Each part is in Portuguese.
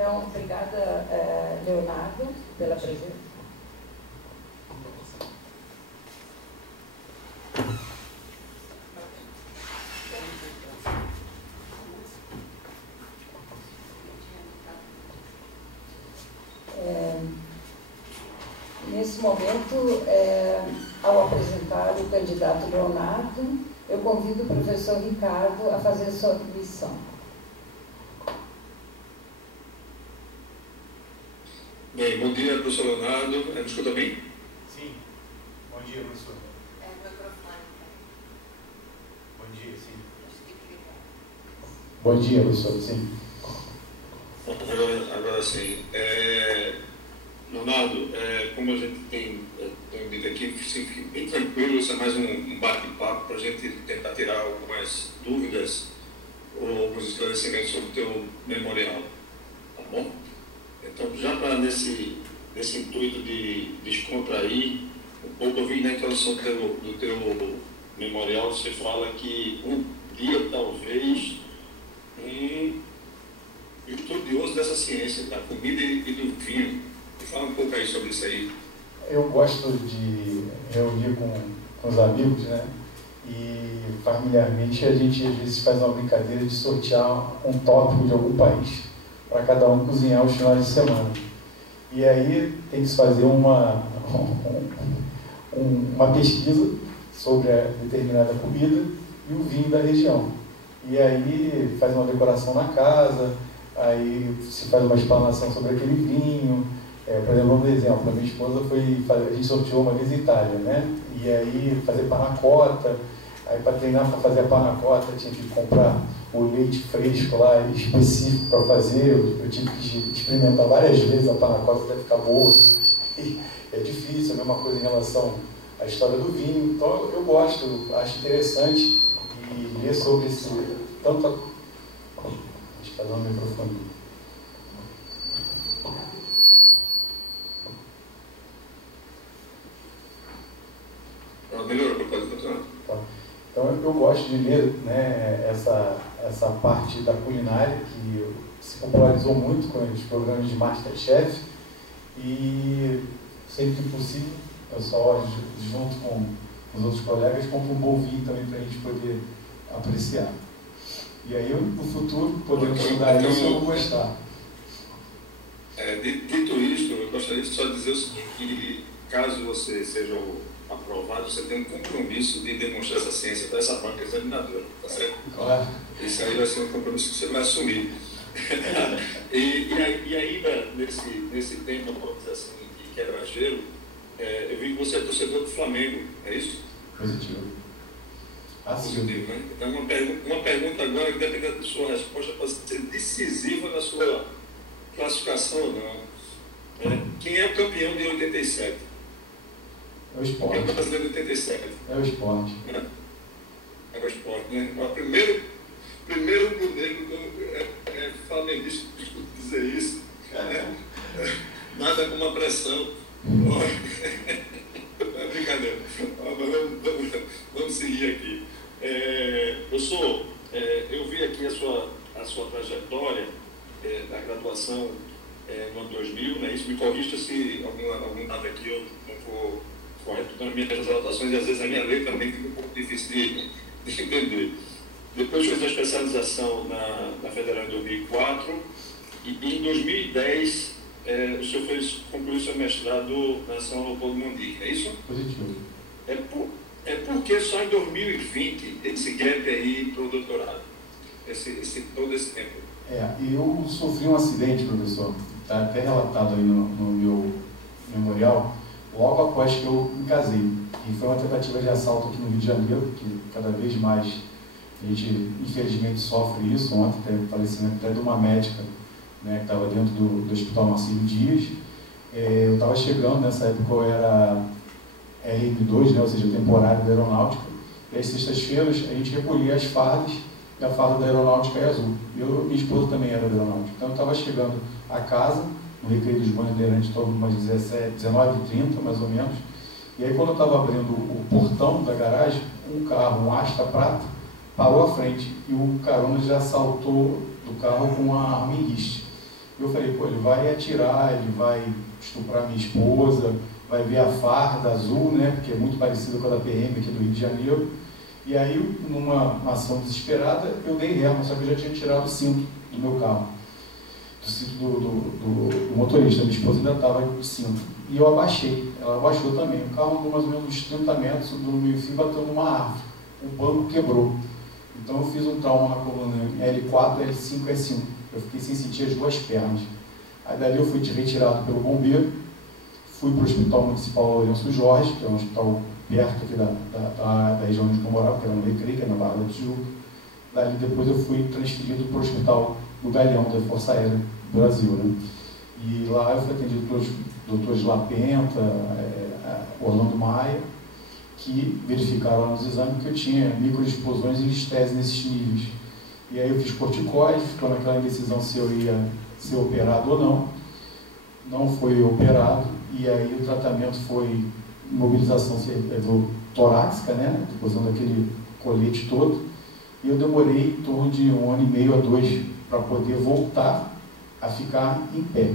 Então, obrigada, Leonardo, pela presença. Nesse momento, ao apresentar o candidato Leonardo, eu convido o professor Ricardo a fazer sua missão. Bem, bom dia, professor Leonardo. Me escuta bem? Sim. Bom dia, professor. O microfone. Bom dia, sim. Bom dia, professor. Sim. Agora sim. Leonardo, como a gente tem dito aqui, fique bem tranquilo, isso é mais um bate-papo para a gente tentar tirar algumas dúvidas ou alguns esclarecimentos sobre o teu memorial, tá bom? Então, já para nesse intuito de descontrair um pouco, eu vi na introdução do teu memorial, você fala que um dia, talvez, um estudioso dessa ciência, da comida e do vinho. Fala um pouco aí sobre isso aí. Eu gosto de reunir com os amigos, né? E familiarmente a gente às vezes faz uma brincadeira de sortear um tópico de algum país para cada um cozinhar os finais de semana. E aí tem que se fazer uma pesquisa sobre a determinada comida e o vinho da região. E aí faz uma decoração na casa, aí se faz uma explanação sobre aquele vinho. Por exemplo, um exemplo, a minha esposa a gente sorteou uma vez em Itália, né? E aí fazer panacota, aí para treinar para fazer a panacota tinha que comprar o leite fresco lá, específico para fazer, eu tive que experimentar várias vezes a panacota até ficar boa. E é difícil, a mesma coisa em relação à história do vinho, então eu gosto, acho interessante e ler sobre esse tanto. Acho que está dando o microfone. Melhorou, pode continuar. Então eu gosto de ler, né, essa parte da culinária que se popularizou muito com os programas de Masterchef e sempre que possível eu só junto com os outros colegas compro um bom vinho também para a gente poder apreciar. E aí eu, no futuro, podendo estudar isso, eu vou gostar. Dito isso, eu gostaria de só dizer o seguinte, que caso você seja aprovado, você tem um compromisso de demonstrar essa ciência para essa banca examinadora, tá certo? Claro. Isso aí vai ser um compromisso que você vai assumir. e ainda nesse tema, vamos dizer assim, de quebra-gelo, eu vi que você é torcedor do Flamengo, é isso? Positivo. Positivo, né? Então, uma pergunta agora que, dependendo da sua resposta, pode ser decisiva na sua classificação ou não. Quem é o campeão de 87? É o esporte. Quem é o brasileiro de 87? É o esporte. É o esporte, né? O primeiro negro é flamenguista, desculpa dizer isso. Nada com uma pressão. É brincadeira. Vamos seguir aqui. Professor, eu vi aqui a sua trajetória da graduação no ano 2000, né? Isso me corrija se algum dado aqui eu não for correto nas minhas anotações, e às vezes a minha letra também fica um pouco difícil de entender. Depois fez a especialização na Federal em 2004 e em 2010 o senhor concluiu seu mestrado na São Leopoldo Mandic, é isso? Positivo. Porque só em 2020 esse gap aí para o doutorado, todo esse tempo? Eu sofri um acidente, professor, está até relatado aí no meu memorial, logo após que eu me casei. E foi uma tentativa de assalto aqui no Rio de Janeiro, que cada vez mais a gente, infelizmente, sofre isso. Ontem teve o falecimento até de uma médica, né, que estava dentro do Hospital Marcílio Dias. Eu estava chegando, nessa época eu era RM2, né, ou seja, temporário da aeronáutica, e às sextas-feiras a gente recolhia as fardas, e a farda da aeronáutica é azul. Minha esposa também era da aeronáutica. Então eu estava chegando a casa, no Recreio dos Bandeirantes, todo umas 19h30, mais ou menos. E aí, quando eu estava abrindo o portão da garagem, um carro, um Astra prata, parou à frente. E o carona já saltou do carro com uma arma em riste. Eu falei, pô, ele vai atirar, ele vai estuprar minha esposa, vai ver a farda azul, né, porque é muito parecida com a da PM aqui do Rio de Janeiro. E aí, numa ação desesperada, eu dei ré, só que eu já tinha tirado o cinto do meu carro, do cinto do motorista. Minha esposa ainda estava de cinto. E eu abaixei, ela abaixou também. O carro andou mais ou menos uns 30 metros do meio-fio, bateu numa árvore. O banco quebrou. Então eu fiz um trauma na coluna L4, L5, S1. Eu fiquei sem sentir as duas pernas. Aí dali eu fui retirado pelo bombeiro, fui para o Hospital Municipal Lourenço Jorge, que é um hospital perto aqui da região onde eu morava, que era no Recreio, que é na Barra da Tijuca. Dali depois eu fui transferido para o Hospital do Galeão, da Força Aérea do Brasil, né? E lá eu fui atendido pelos doutores Lapenta, Orlando Maia, que verificaram lá nos exames que eu tinha microexplosões e listese nesses níveis. E aí eu fiz corticóide, ficou naquela indecisão se eu ia ser operado ou não. Não foi operado, e aí o tratamento foi imobilização torácica, né, usando aquele colete todo. E eu demorei em torno de 1 ano e meio a 2 para poder voltar a ficar em pé,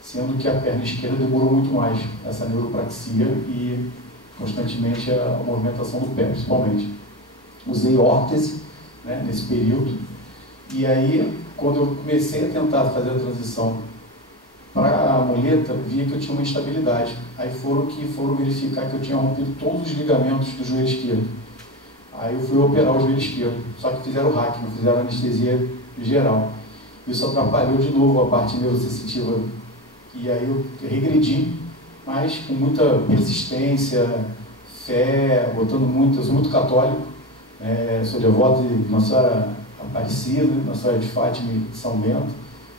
sendo que a perna esquerda demorou muito mais, essa neuropraxia e constantemente a movimentação do pé, principalmente. Usei órtese, né, nesse período, e aí, quando eu comecei a tentar fazer a transição para a muleta, via que eu tinha uma instabilidade. Aí foram verificar que eu tinha rompido todos os ligamentos do joelho esquerdo. Aí eu fui operar o joelho esquerdo, só que fizeram hack, não fizeram anestesia geral. Isso atrapalhou de novo a parte neurosensitiva. E aí eu regredi, mas com muita persistência, fé, botando muito, eu sou muito católico, sou devoto de Nossa Senhora Aparecida, Nossa Senhora de Fátima e São Bento.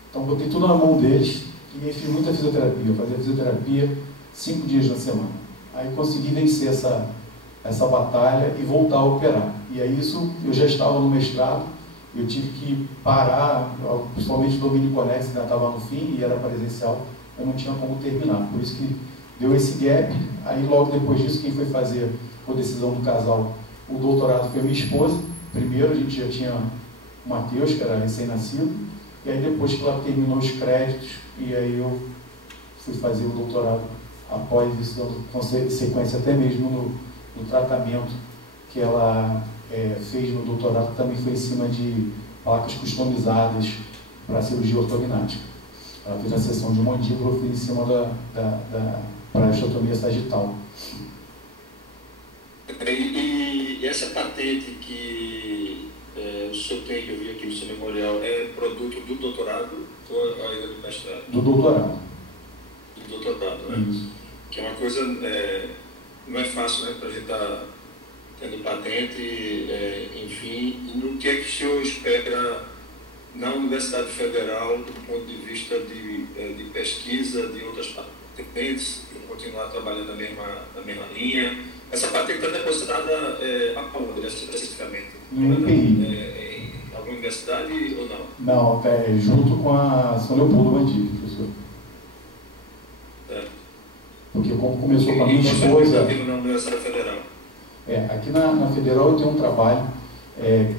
Então botei tudo na mão deles e fiz muita fisioterapia. Eu fazia fisioterapia 5 dias na semana. Aí consegui vencer essa batalha e voltar a operar. E aí isso, eu já estava no mestrado, eu tive que parar, principalmente o domínio Conex, que ainda estava no fim e era presencial, eu não tinha como terminar. Por isso que deu esse gap. Aí logo depois disso, quem foi fazer, por decisão do casal, o doutorado foi minha esposa. Primeiro a gente já tinha o Matheus, que era recém-nascido, e aí depois que ela terminou os créditos, e aí eu fui fazer o doutorado após isso, dando sequência até mesmo no tratamento que ela fez no doutorado, também foi em cima de placas customizadas para cirurgia ortognática. Ela fez a seção de mandíbula, eu fiz em cima da paraestotomia sagital. E essa patente que o senhor tem, que eu vi aqui no seu memorial, é produto do doutorado ou ainda do mestrado? Do doutorado. Do doutorado, né? Isso. Que é uma coisa, não é fácil, né, para a gente estar tendo patente, enfim. E no que é que o senhor espera na Universidade Federal, do ponto de vista de pesquisa, de outras patentes, continuar trabalhando na mesma linha? Essa patente está depositada aonde, especificamente? No IPI. Em alguma universidade ou não? Não, junto com a São Leopoldo Mandique, professor. Porque como começou com a minha esposa... Na Universidade Federal? Aqui na Federal eu tenho um trabalho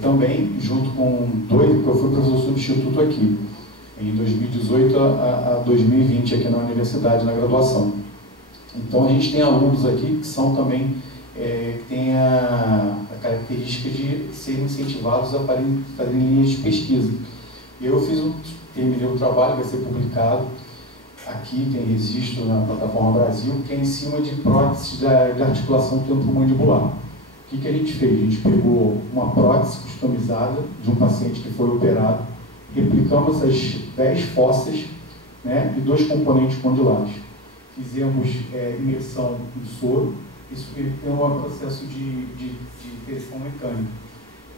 também, junto com dois, porque eu fui professor substituto aqui, em 2018 a 2020, aqui na universidade, na graduação. Então a gente tem alunos aqui que são também, que têm a característica de serem incentivados a fazerem linhas de pesquisa. E eu terminei o trabalho, vai ser publicado. Aqui tem registro na plataforma Brasil, que é em cima de próteses de articulação temporomandibular. O que a gente fez? A gente pegou uma prótese customizada de um paciente que foi operado, replicamos as 10 fossas, né, e 2 componentes condilares. Fizemos imersão em soro, isso é um processo de inserção mecânica.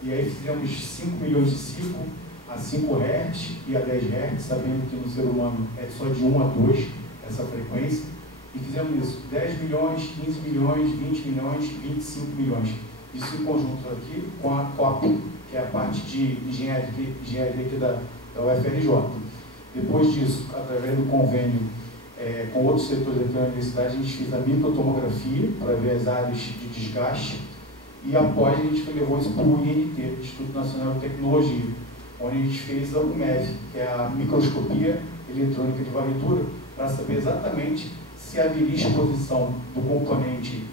E aí fizemos 5 milhões de ciclo a 5 Hz e a 10 Hz, sabendo que no ser humano é só de 1 a 2 essa frequência, e fizemos isso, 10 milhões, 15 milhões, 20 milhões, 25 milhões. Isso em conjunto aqui com a COP, que é a parte de engenharia aqui da UFRJ. Depois disso, através do convênio com outros setores aqui na universidade, a gente fez a microtomografia para ver as áreas de desgaste, e após a gente levou isso para o INT, Instituto Nacional de Tecnologia. onde a gente fez o MEV, que é a microscopia eletrônica de varredura, para saber exatamente se haveria exposição do componente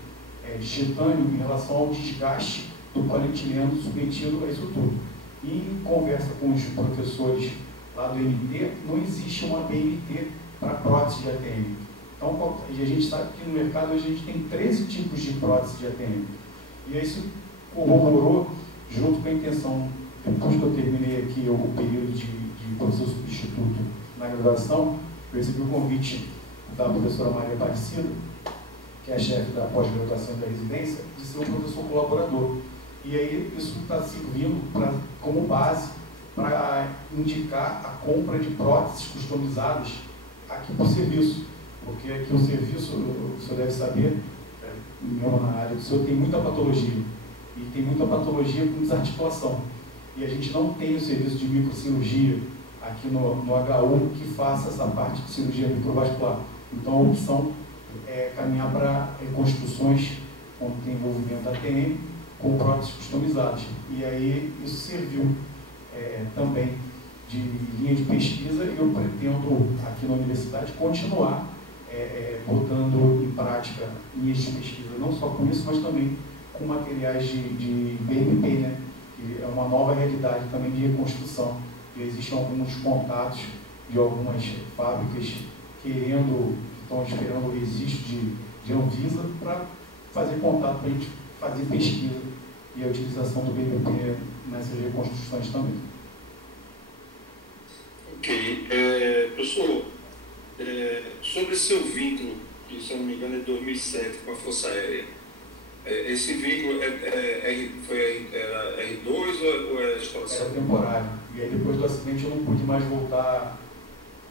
de titânio em relação ao desgaste do polietileno submetido a isso tudo. E em conversa com os professores lá do MT, não existe uma BNT para prótese de ATM. Então, e a gente sabe que no mercado hoje a gente tem 13 tipos de prótese de ATM. E isso corroborou junto com a intenção, depois que eu terminei aqui o período de professor substituto na graduação, eu recebi o convite da professora Maria Aparecida, que é a chefe da pós-graduação e da residência, de ser um professor colaborador. E aí isso está servindo como base para indicar a compra de próteses customizadas aqui por serviço. Porque aqui o serviço, o senhor deve saber, na área do senhor, tem muita patologia. E tem muita patologia com desarticulação. E a gente não tem o serviço de microcirurgia aqui no HU que faça essa parte de cirurgia microvascular. Então a opção é caminhar para reconstruções onde tem envolvimento ATM com próteses customizadas. E aí isso serviu também de linha de pesquisa e eu pretendo aqui na universidade continuar botando em prática linhas de pesquisa, não só com isso, mas também com materiais de BMP, né? Que é uma nova realidade também de reconstrução. E existem alguns contatos de algumas fábricas estão esperando o registro de Anvisa para fazer contato para a gente fazer pesquisa e a utilização do BMP nessas reconstruções também. Ok. Professor, sobre seu vínculo, que se eu não me engano é de 2007 com a Força Aérea, esse vínculo era R2 ou era instalação? Era temporário. E aí depois do acidente eu não pude mais voltar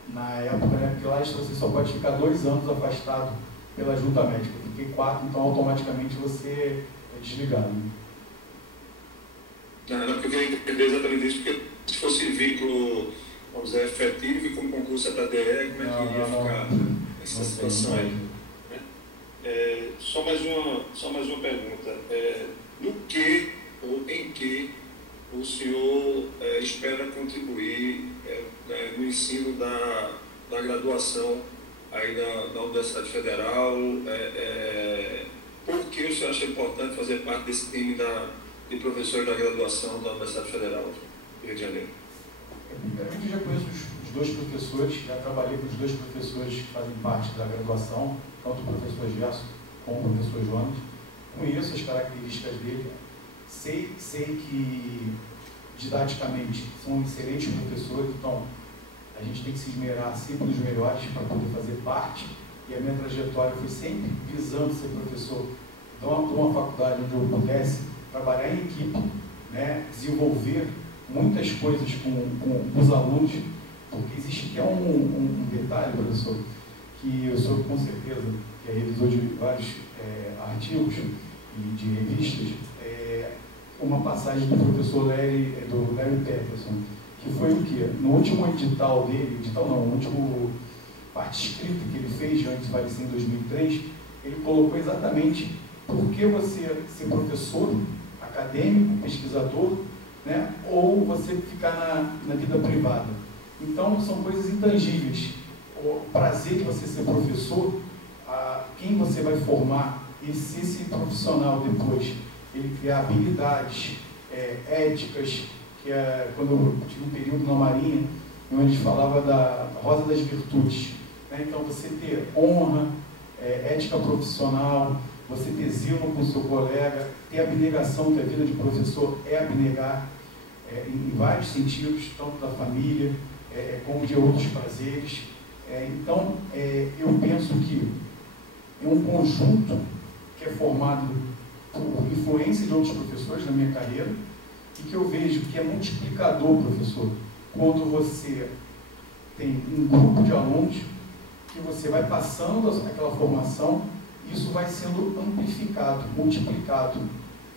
na época, né? Porque lá você só pode ficar 2 anos afastado pela junta médica. Eu fiquei 4, então automaticamente você é desligado. Né? Não, porque eu queria entender exatamente isso, porque se fosse vínculo, vamos dizer, efetivo e com concurso para DE, como é que iria ficar essa situação aí? Só mais uma pergunta. No que ou em que o senhor espera contribuir no ensino da graduação aí da Universidade Federal? Por que o senhor acha importante fazer parte desse time de professores da graduação da Universidade Federal do Rio de Janeiro? Primeiramente, eu já conheço os 2 professores, já trabalhei com os 2 professores que fazem parte da graduação, tanto o professor Gerson como o professor Jonas. Conheço as características dele, sei que didaticamente são excelentes professores, então a gente tem que se esmerar sempre nos melhores para poder fazer parte, e a minha trajetória foi sempre visando ser professor de uma faculdade onde eu pudesse trabalhar em equipe, né, desenvolver muitas coisas com os alunos, porque existe até um detalhe, professor, que eu sou com certeza, que é revisor de vários artigos e de revistas, uma passagem do professor Larry Peterson, que foi o quê? No último edital dele, no último parte escrita que ele fez, antes de falecer em 2003, ele colocou exatamente por que você ser professor, acadêmico, pesquisador, né, ou você ficar na vida privada. Então, são coisas intangíveis. O prazer de você ser professor, quem você vai formar, e se esse profissional depois ele criar habilidades éticas, que quando eu tive um período na Marinha, onde a gente falava da rosa das virtudes, né? Então, você ter honra, ética profissional, você ter zelo com o seu colega, ter abnegação, que a vida de professor é abnegar, em vários sentidos, tanto da família, como de outros prazeres. Então, eu penso que é um conjunto que é formado por influência de outros professores na minha carreira e que eu vejo que é multiplicador, professor, quando você tem um grupo de alunos que você vai passando aquela formação, isso vai sendo amplificado, multiplicado,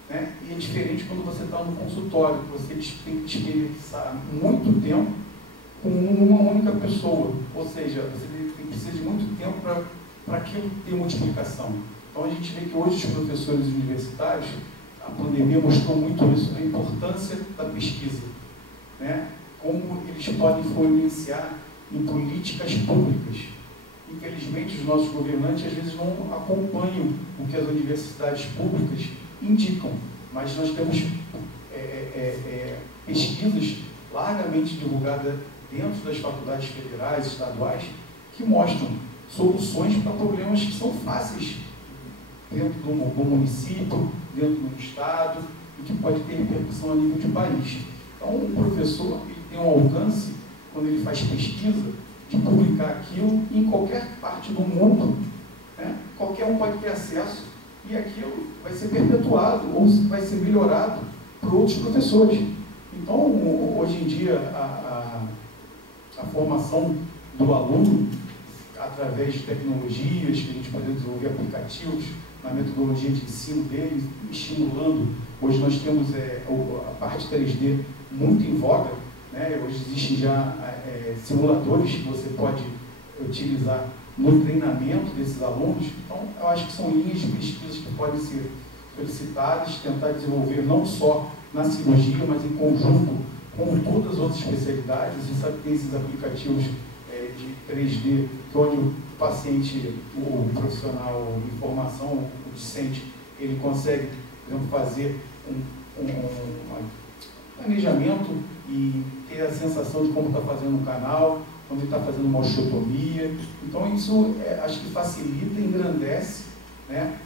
né? E é diferente quando você está no consultório, você tem que experienciar muito tempo com uma única pessoa, ou seja, você precisa de muito tempo para aquilo ter multiplicação. Então a gente vê que hoje os professores universitários, a pandemia mostrou muito isso, a importância da pesquisa, né? como eles podem influenciar em políticas públicas. Infelizmente, os nossos governantes às vezes não acompanham o que as universidades públicas indicam, mas nós temos pesquisas largamente divulgadas dentro das faculdades federais, estaduais, que mostram soluções para problemas que são fáceis dentro do município, dentro do estado, e que pode ter repercussão a nível de país. Então, o professor ele tem um alcance, quando ele faz pesquisa, de publicar aquilo em qualquer parte do mundo, né? Qualquer um pode ter acesso, e aquilo vai ser perpetuado, ou vai ser melhorado por outros professores. Então, hoje em dia, a formação do aluno, através de tecnologias, que a gente pode desenvolver aplicativos na metodologia de ensino deles, estimulando. Hoje nós temos a parte 3D muito em voga, né? Hoje existem já simuladores que você pode utilizar no treinamento desses alunos. Então, eu acho que são linhas de pesquisa que podem ser solicitadas, tentar desenvolver não só na cirurgia, mas em conjunto com todas as outras especialidades. Você sabe que tem esses aplicativos de 3D, onde o paciente, o profissional de formação, o discente, ele consegue, por exemplo, fazer um planejamento e ter a sensação de como está fazendo um canal, quando ele está fazendo uma osteotomia. Então, isso acho que facilita e engrandece, né,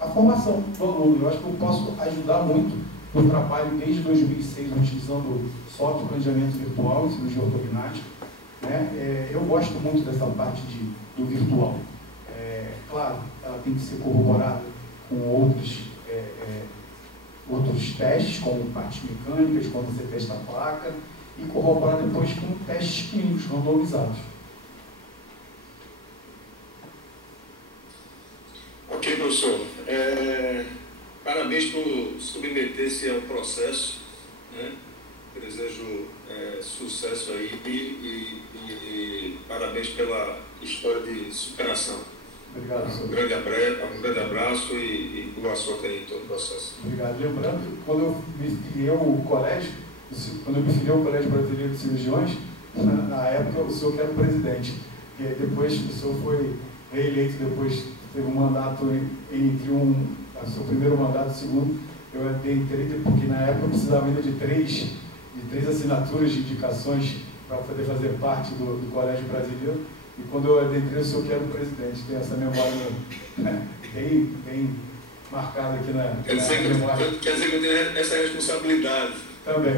a formação do aluno. Eu acho que eu posso ajudar muito no trabalho desde 2006, utilizando software de planejamento virtual em cirurgia ortognática. Né? Eu gosto muito dessa parte do virtual. Claro, ela tem que ser corroborada com outros testes, como partes mecânicas, quando você testa a placa, e corroborada depois com testes clínicos randomizados. Ok, professor. Parabéns por submeter-se ao processo, né? Desejo sucesso aí e parabéns pela história de superação. Obrigado, senhor. Um grande abraço e boa sorte aí em todo o processo. Obrigado. Lembrando, quando eu me filiei ao colégio, brasileiro de cirurgiões, na época o senhor que era o presidente. E depois o senhor foi reeleito, depois teve um mandato entre o seu primeiro mandato e o segundo. Eu entrei porque na época eu precisava ainda de três assinaturas de indicações para poder fazer parte do Colégio Brasileiro. E quando eu adentrei, o senhor que era o presidente. Tem essa memória bem marcada aqui na memória. Quer dizer que eu tenho essa responsabilidade. Também.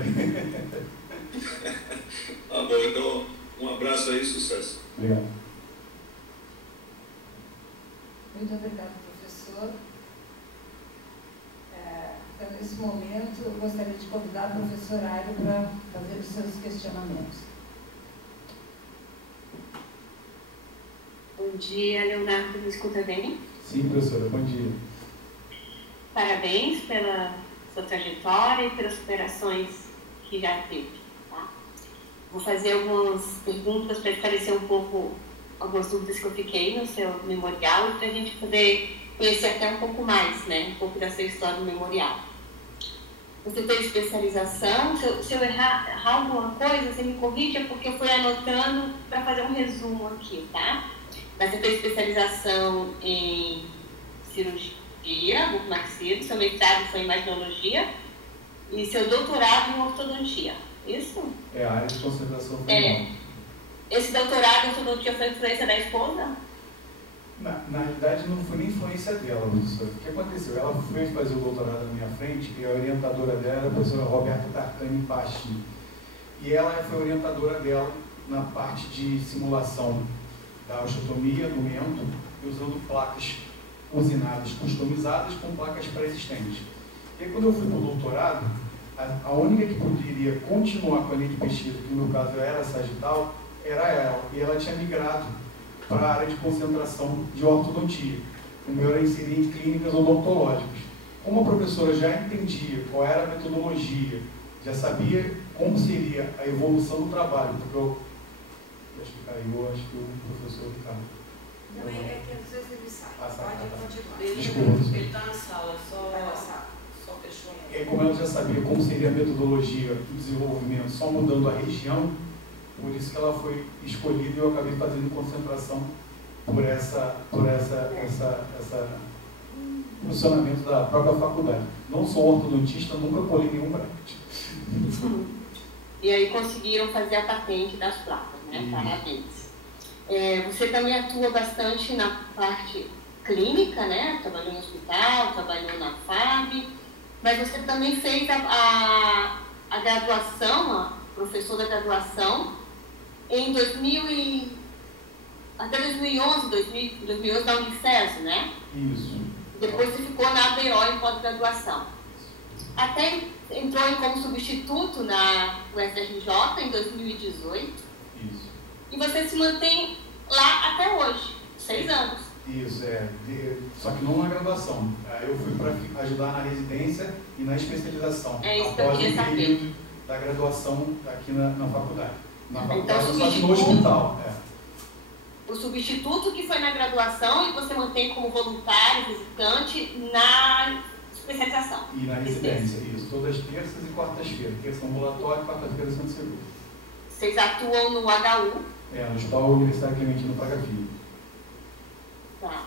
Tá bom, então um abraço aí e sucesso. Obrigado. Muito obrigada, professor. Então, nesse momento, eu gostaria de convidar o professor Airo para fazer os seus questionamentos. Bom dia, Leonardo, me escuta bem? Sim, professora, bom dia. Parabéns pela sua trajetória e pelas superações que já teve. Tá? Vou fazer algumas perguntas para esclarecer um pouco algumas dúvidas que eu fiquei no seu memorial e para a gente poder conhecer até um pouco mais, né? Um pouco da sua história no memorial. Você fez especialização, se eu errar alguma coisa, você me corrige, porque eu fui anotando para fazer um resumo aqui, tá? Mas você fez especialização em cirurgia, bucomaxilo, seu mestrado foi em imaginologia e seu doutorado em ortodontia, isso? A área de concentração final. Esse doutorado em ortodontia foi influência da esposa? Na realidade, não foi nem influência dela, professora. O que aconteceu? Ela foi fazer o doutorado na minha frente e a orientadora dela era a professora Roberta Tarcani Pachi. E ela foi orientadora dela na parte de simulação da osteotomia, do mento, usando placas usinadas, customizadas com placas pré-existentes. E aí, quando eu fui para o doutorado, a única que poderia continuar com a linha de pesquisa, que no caso era a sagital, era ela. E ela tinha migrado para a área de concentração de ortodontia. O meu era inserir em clínicas odontológicas. Como a professora já entendia qual era a metodologia, já sabia como seria a evolução do trabalho, porque eu acho que caiu, acho que o professor Ricardo. Não, é que às vezes ele sai. Pode continuar. Desculpa. Ele está na sala, só fechar. como ela já sabia como seria a metodologia do desenvolvimento, só mudando a região, por isso que ela foi escolhida e eu acabei fazendo concentração por essa funcionamento da própria faculdade. Não sou ortodontista, nunca colhi nenhum bracket. E aí conseguiram fazer a patente das placas, né? Parabéns. Você também atua bastante na parte clínica, né? Trabalhou em hospital, trabalhou na FAB, mas você também fez a graduação, a professor da graduação, em até 2011, 2011 da Unifes, né? Isso. Depois você ficou na ABO em pós-graduação. Até entrou como substituto na UFRJ em 2018. Isso. E você se mantém lá até hoje, 6 anos. Isso, só que não na graduação. Eu fui para ajudar na residência e na especialização. Isso que eu após queria o saber. período da graduação aqui na faculdade. Na faculdade, Então, só que no hospital. O substituto que foi na graduação e você mantém como voluntário, visitante, na especialização. E na residência, isso. Todas as terças e quartas-feiras. Terça ambulatório, quarta-feira centro seguro. Vocês atuam no HU? No Hospital Universitário Clementino Praga Filho. Tá.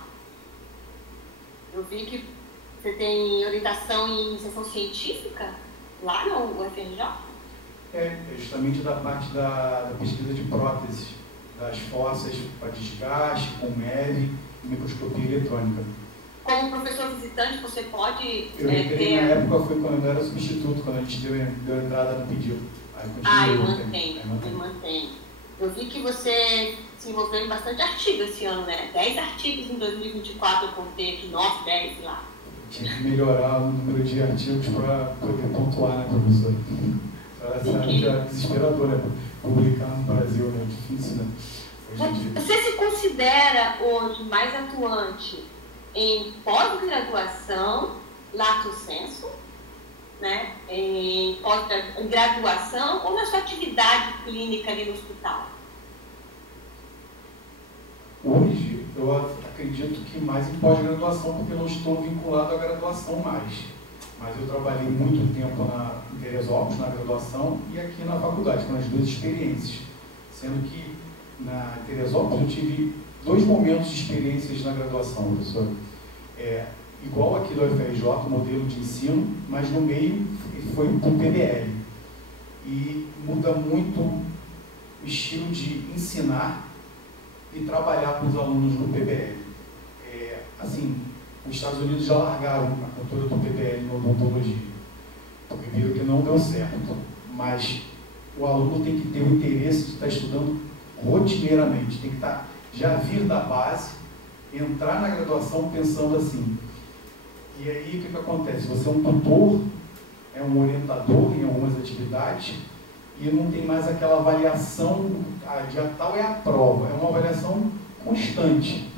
Eu vi que você tem orientação em iniciação científica lá no UFRJ? Justamente da parte da pesquisa de próteses, das fossas para desgaste, com MEV e microscopia eletrônica. Como professor visitante, você pode Eu entrei na época, foi quando eu era substituto, quando a gente deu entrada no pedido. Eu mantenho. Eu vi que você se envolveu em bastante artigos esse ano, né? 10 artigos em 2024, eu contei aqui, 9, 10 lá. Tinha que melhorar o número de artigos para poder pontuar, né, professor? Essa é desesperador, né? Publicar no Brasil, né? Difícil, né? Você se considera hoje mais atuante em pós-graduação, lato sensu, né? Em graduação ou na sua atividade clínica ali no hospital? Hoje, eu acredito que mais em pós-graduação, porque eu não estou vinculado à graduação mais. Mas eu trabalhei muito tempo em Teresópolis, na graduação, e aqui na faculdade, com as duas experiências. Sendo que na Teresópolis eu tive 2 momentos de experiências na graduação, professor. Igual aqui do UFRJ, modelo de ensino, mas no meio foi para o PBL. E muda muito o estilo de ensinar e trabalhar com os alunos no PBL. Os Estados Unidos já largaram a cultura do PBL na odontologia, porque viram que não deu certo. Mas o aluno tem que ter o interesse de estar estudando rotineiramente, tem que já vir da base, entrar na graduação pensando assim. E aí o que acontece? Você é um tutor, é um orientador em algumas atividades e não tem mais aquela avaliação, dia tal é a prova, é uma avaliação constante.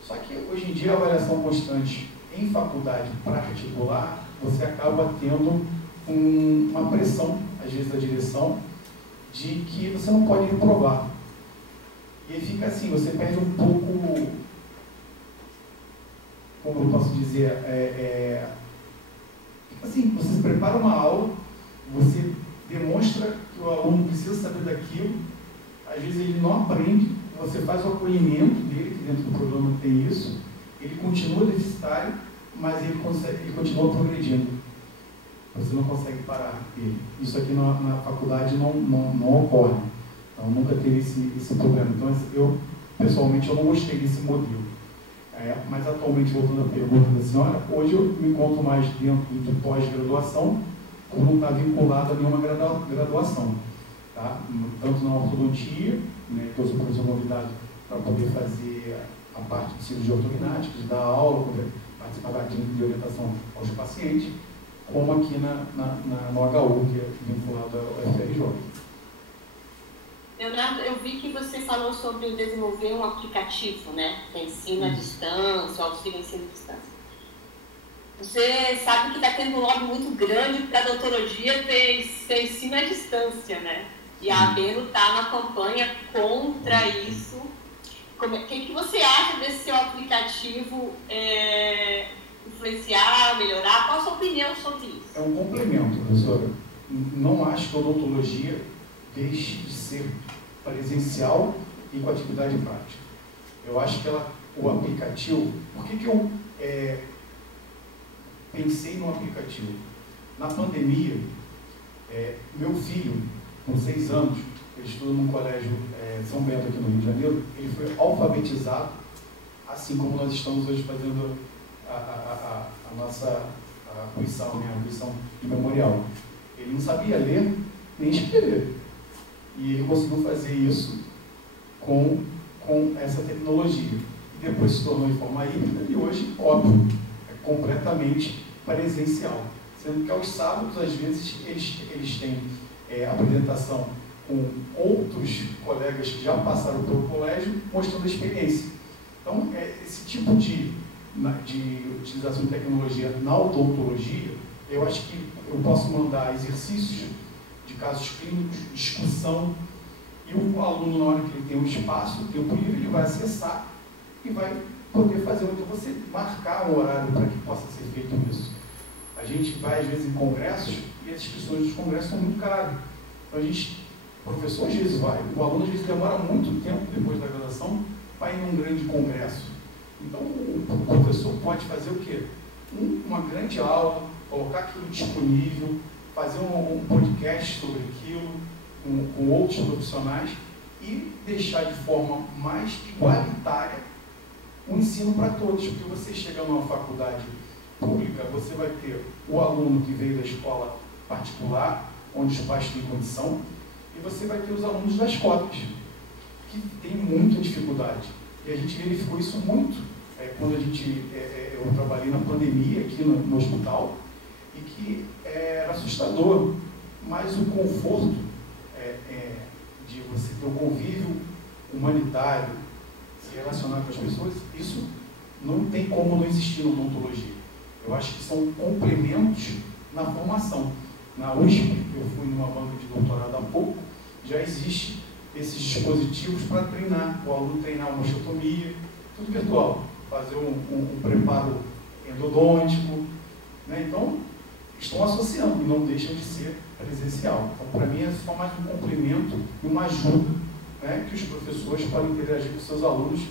Só que hoje em dia a avaliação constante em faculdade particular, você acaba tendo uma pressão, às vezes da direção, de que você não pode reprovar. E aí fica assim, você perde um pouco, como eu posso dizer, assim, você se prepara uma aula, você demonstra que o aluno precisa saber daquilo, às vezes ele não aprende, você faz o acolhimento dele, que dentro do programa tem isso, ele continua deficitário, mas ele continua progredindo. Você não consegue parar ele. Isso aqui na faculdade não ocorre. Então nunca teve esse problema. Então eu, pessoalmente, eu não gostei desse modelo. Mas atualmente, voltando à pergunta da senhora, hoje eu me encontro mais dentro de pós-graduação, por não estar vinculado a nenhuma graduação. Tá? Tanto na ortodontia, né, que eu sou professor convidado para poder fazer a parte de cirurgia ortognática, de dar aula, participar da clínica de orientação aos pacientes, como aqui no HU, que é vinculado ao FRJ. Leonardo, eu vi que você falou sobre desenvolver um aplicativo, né? Que é ensino à distância, auxílio ensino à distância. Você sabe que está tendo um lobby muito grande para a odontologia ter ensino à distância, né? E a ABENO está na campanha contra isso. O que você acha desse seu aplicativo influenciar, melhorar? Qual a sua opinião sobre isso? É um complemento, professora. Não acho que a odontologia deixe de ser presencial e com atividade prática. Eu acho que o aplicativo... Por que eu pensei no aplicativo? Na pandemia, meu filho, com 6 anos, ele estuda num colégio São Bento aqui no Rio de Janeiro, ele foi alfabetizado, assim como nós estamos hoje fazendo a nossa fruição, né? A fruição de memorial. Ele não sabia ler nem escrever. E ele conseguiu fazer isso com essa tecnologia. E depois se tornou em forma híbrida e hoje, óbvio, é completamente presencial. Sendo que aos sábados, às vezes, eles têm apresentação com outros colegas que já passaram pelo colégio, mostrando a experiência. Então, esse tipo de utilização de tecnologia na odontologia, eu acho que eu posso mandar exercícios de casos clínicos, discussão, e o aluno, na hora que ele tem um espaço, o tempo livre, ele vai acessar e vai poder fazer. Então, você marcar um horário para que possa ser feito isso. A gente vai, às vezes, em congressos, e as inscrições dos congressos são muito caras. Então, o professor, às vezes, vai, o aluno, às vezes, demora muito tempo depois da graduação para ir num grande congresso. Então, o professor pode fazer o quê? Uma grande aula, colocar aquilo disponível, fazer um podcast sobre aquilo, com outros profissionais, e deixar de forma mais igualitária o ensino para todos. Porque você chega numa faculdade pública, você vai ter o aluno que veio da escola particular, onde os pais têm condição, e você vai ter os alunos das cotas, que têm muita dificuldade. E a gente verificou isso muito quando eu trabalhei na pandemia aqui no hospital, e que era assustador, mas o conforto de você ter o convívio humanitário, se relacionar com as pessoas, isso não tem como não existir na odontologia. Eu acho que são complementos na formação. Na USP, eu fui numa banca de doutorado há pouco, já existe esses dispositivos para treinar, o aluno treinar uma osteotomia, tudo virtual, fazer um preparo endodôntico, né? Então, estão associando e não deixam de ser presencial. Então, para mim, é só mais um complemento e uma ajuda, né, que os professores podem interagir com seus alunos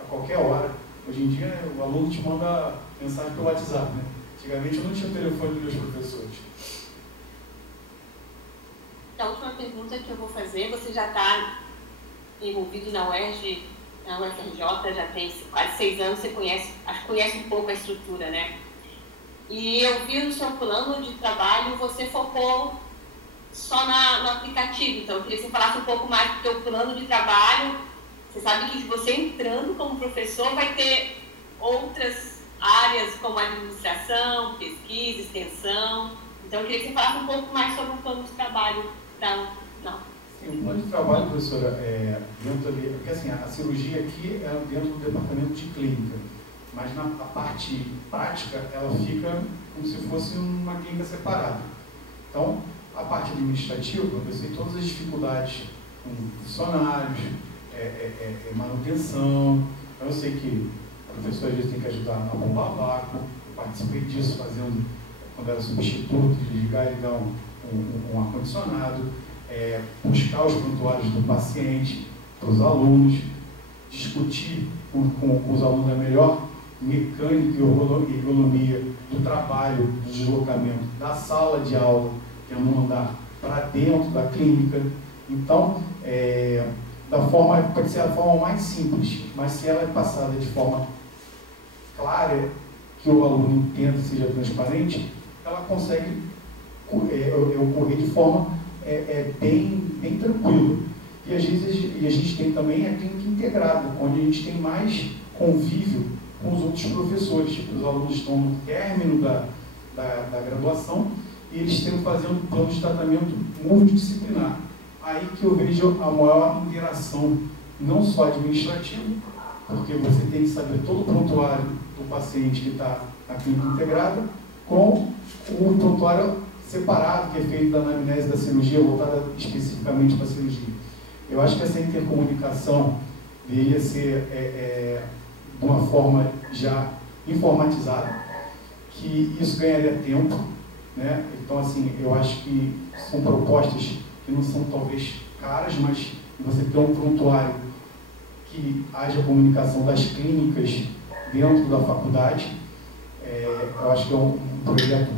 a qualquer hora. Hoje em dia, o aluno te manda mensagem pelo WhatsApp, né? Antigamente, eu não tinha o telefone dos meus professores. A última pergunta que eu vou fazer, você já está envolvido na UFRJ, já tem quase 6 anos, você conhece um pouco a estrutura, né? E eu vi no seu plano de trabalho, você focou só no aplicativo, então eu queria que você falasse um pouco mais do seu plano de trabalho. Você sabe que você entrando como professor vai ter outras áreas como administração, pesquisa, extensão. Então eu queria que você falasse um pouco mais sobre o plano de trabalho. Sim, o plano de trabalho, professora, dentro ali, porque assim, a cirurgia aqui é dentro do departamento de clínica, mas na parte prática ela fica como se fosse uma clínica separada. Então, a parte administrativa, eu sei todas as dificuldades com funcionários, manutenção. Então, eu sei que a professora às vezes tem que ajudar a bombar vácuo. Eu participei disso fazendo, quando era substituto, desligar e ligar um ar-condicionado, buscar os prontuários do paciente para os alunos, discutir com os alunos a melhor mecânica e ergonomia do trabalho, do deslocamento da sala de aula, que é um andar, para dentro da clínica. Então, pode ser a forma mais simples, mas se ela é passada de forma clara, que o aluno entenda, seja transparente, ela consegue ocorrer de forma bem tranquila. E às vezes a gente tem também a clínica integrada, onde a gente tem mais convívio com os outros professores. Os alunos estão no término da graduação e eles estão fazendo um plano de tratamento multidisciplinar. Aí que eu vejo a maior interação, não só administrativa, porque você tem que saber todo o prontuário do paciente que está na clínica integrada, com o prontuário separado, que é feito da anamnese da cirurgia, voltada especificamente para a cirurgia. Eu acho que essa intercomunicação deveria ser de uma forma já informatizada, que isso ganharia tempo, né? Então, assim, eu acho que são propostas que não são talvez caras, mas você ter um prontuário que haja comunicação das clínicas dentro da faculdade, eu acho que é um projeto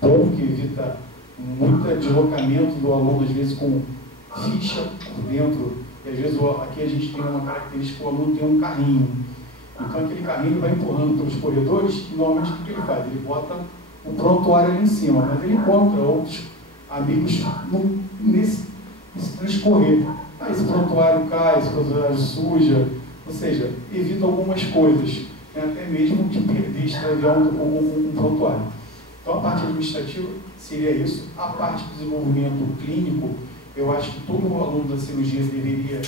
bom, que evita muito deslocamento do aluno, às vezes com ficha por dentro, e às vezes aqui a gente tem uma característica que o aluno tem um carrinho. Então aquele carrinho vai empurrando pelos corredores e normalmente o que ele faz? Ele bota o prontuário ali em cima, mas ele encontra outros amigos nesse transcorrer. Esse prontuário cai, esse prontuário suja, ou seja, evita algumas coisas, né? Até mesmo de perder, extraviar um prontuário. Então a parte administrativa seria isso. A parte de desenvolvimento clínico, eu acho que todo aluno da cirurgia deveria,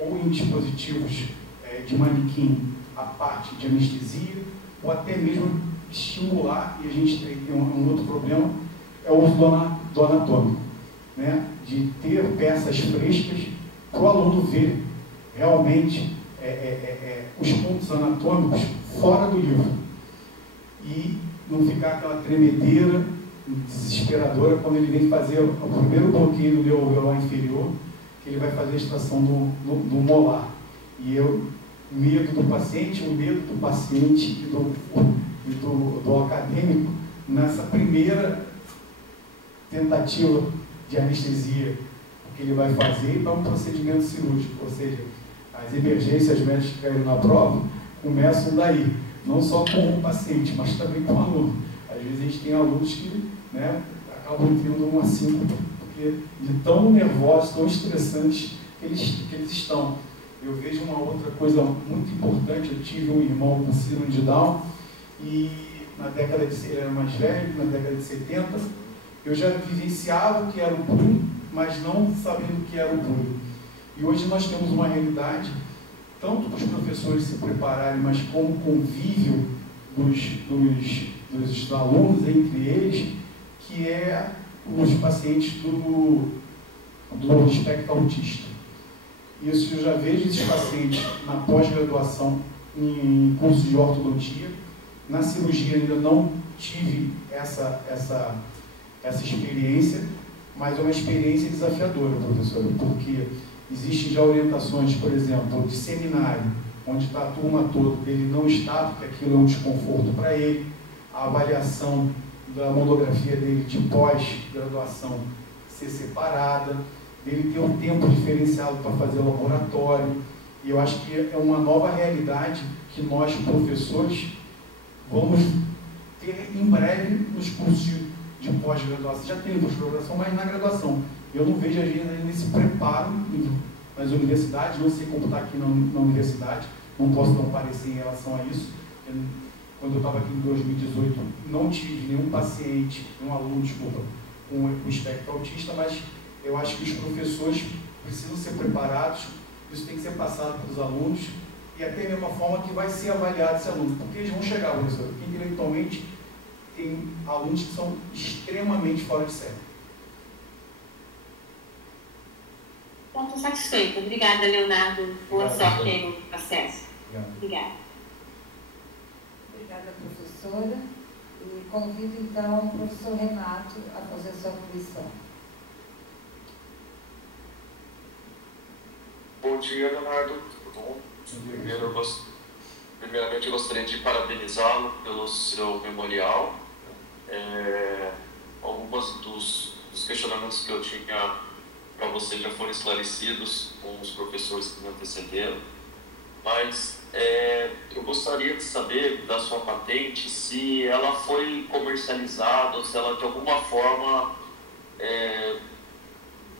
ou em dispositivos de manequim, a parte de anestesia, ou até mesmo estimular, e a gente tem um outro problema, é o uso do anatômico, né? De ter peças frescas para o aluno ver realmente os pontos anatômicos fora do livro. E não ficar aquela tremedeira desesperadora quando ele vem fazer o primeiro bloqueio do alveolar inferior, que ele vai fazer a extração do molar. E o medo do paciente e do acadêmico nessa primeira tentativa de anestesia que ele vai fazer para um procedimento cirúrgico, ou seja, as emergências médicas que caíram na prova começam daí, não só com o paciente, mas também com o aluno. Às vezes a gente tem alunos que, né, acabam tendo uma síncope, porque de tão nervosos, tão estressantes que eles estão. Eu vejo uma outra coisa muito importante. Eu tive um irmão com síndrome de Down e ele era mais velho, na década de 70, eu já vivenciava o que era o bullying, mas não sabendo o que era o bullying. E hoje nós temos uma realidade, tanto dos professores se prepararem, mas como convívio dos alunos entre eles, que é os pacientes do espectro autista. Isso eu já vejo esses pacientes na pós-graduação em curso de ortodontia. Na cirurgia ainda não tive essa experiência, mas é uma experiência desafiadora, professora, porque existem já orientações, por exemplo, de seminário, onde está a turma toda, ele não está, porque aquilo é um desconforto para ele, a avaliação da monografia dele de pós-graduação ser separada, ele ter um tempo diferenciado para fazer o laboratório, e eu acho que é uma nova realidade que nós, professores, vamos ter em breve nos cursos de pós-graduação. Já tem pós-graduação, mas na graduação. Eu não vejo a gente nesse preparo nas universidades, não sei como está aqui na universidade, não posso dar um parecer em relação a isso. Quando eu estava aqui em 2018, não tive nenhum paciente, nenhum aluno, desculpa, com o espectro autista, mas eu acho que os professores precisam ser preparados, isso tem que ser passado para os alunos, e até a mesma forma que vai ser avaliado esse aluno, porque eles vão chegar, professor, intelectualmente, tem alunos que são extremamente fora de série. Ponto satisfeito. Obrigada, Leonardo. Boa sorte aí no processo. Obrigada. Obrigada, professora. E convido, então, o professor Renato a fazer a sua comissão. Bom dia, Leonardo. Tudo bom? Primeiramente, eu gostaria de parabenizá-lo pelo seu memorial. Alguns dos questionamentos que eu tinha para você já foram esclarecidos com os professores que me antecederam, mas eu gostaria de saber da sua patente se ela foi comercializada, se ela de alguma forma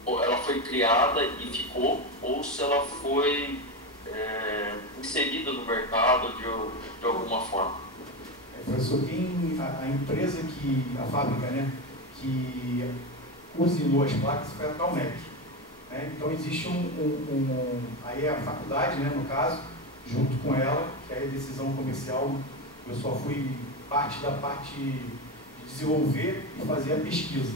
ela foi criada e ficou, ou se ela foi inserida no mercado de alguma forma. Professor, tem a empresa a fábrica, né, que usinou as placas foi a Calmec. Né? Então existe aí a faculdade, né, no caso, junto com ela, que é a decisão comercial, eu só fui parte de desenvolver e fazer a pesquisa.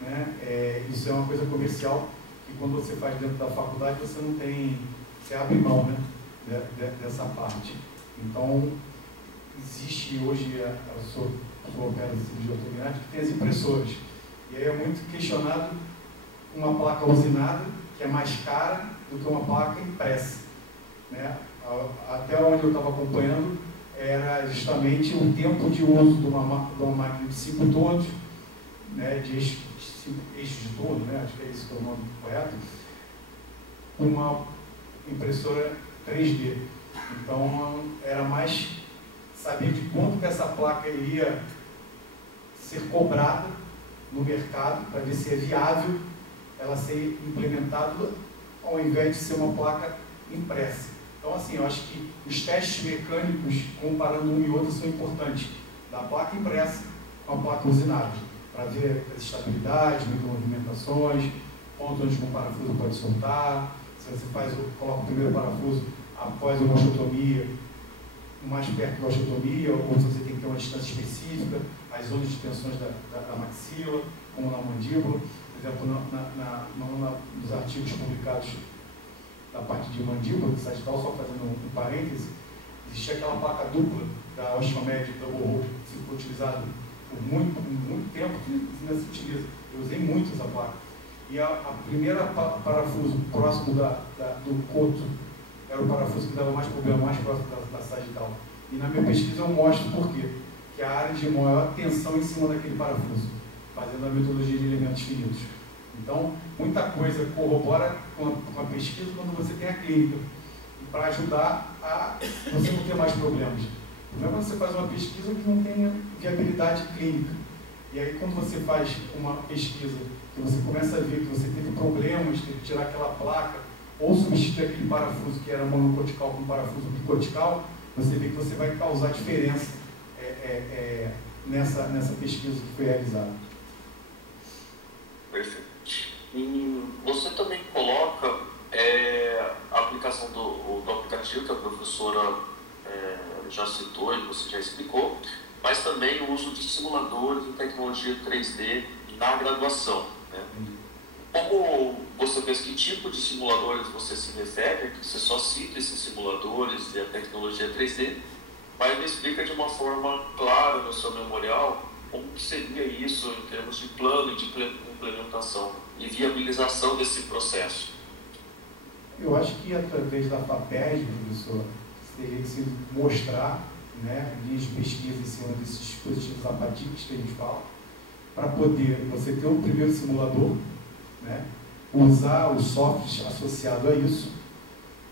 Né? Isso é uma coisa comercial que quando você faz dentro da faculdade você abre mão, né, dessa parte. Então existe hoje, eu sou opera de cirurgia ortognática, que tem as impressoras. E aí é muito questionado uma placa usinada, que é mais cara do que uma placa impressa. Né? Até onde eu estava acompanhando, era justamente o tempo de uso de uma máquina de 5 tornos, né, de eixos de torno, né, acho que é esse que é o nome correto, uma impressora 3D. Então, era mais saber de quanto que essa placa iria ser cobrada no mercado, para ver se é viável ela ser implementada, ao invés de ser uma placa impressa. Então, assim, eu acho que os testes mecânicos, comparando um e outro, são importantes. Da placa impressa com a placa usinada, para ver as estabilidades, micromovimentações, pontos onde um parafuso pode soltar, se você coloca o primeiro parafuso após uma osteotomia, mais perto da osteotomia, ou se você tem que ter uma distância específica, as zonas de tensões da maxila, como na mandíbula. Por exemplo, nos artigos publicados da parte de mandíbula, de sagittal, só fazendo um parêntese, existia aquela placa dupla da Osteomed Double Row, que foi utilizada por muito tempo, que ainda se utiliza. Eu usei muito essa placa. E a primeira parafuso próximo do coto era o parafuso que dava mais problema, mais próximo da sagittal. E na minha pesquisa eu mostro por quê. Que a área de maior tensão em cima daquele parafuso, fazendo a metodologia de elementos finitos. Então, muita coisa corrobora com a pesquisa quando você tem a clínica, para ajudar a você não ter mais problemas. O problema é quando você faz uma pesquisa que não tem viabilidade clínica. E aí, quando você faz uma pesquisa que você começa a ver que você teve problemas, teve que tirar aquela placa, ou substituir aquele parafuso que era monocortical com parafuso bicortical, você vê que você vai causar diferença nessa pesquisa que foi realizada. Perfeito. E você também coloca a aplicação do aplicativo, que a professora já citou e você já explicou, mas também o uso de simuladores e tecnologia 3D na graduação. Né? Como você pensa, que tipo de simuladores você se refere? Que você só cita esses simuladores e a tecnologia 3D, mas me explica de uma forma clara no seu memorial como que seria isso em termos de plano e de implementação e viabilização desse processo. Eu acho que através da FAPESB, professor, teria que se mostrar, né, linhas de pesquisa em cima desses dispositivos apatípicos que a gente fala, para poder você ter o primeiro simulador, né, usar os softwares associados a isso,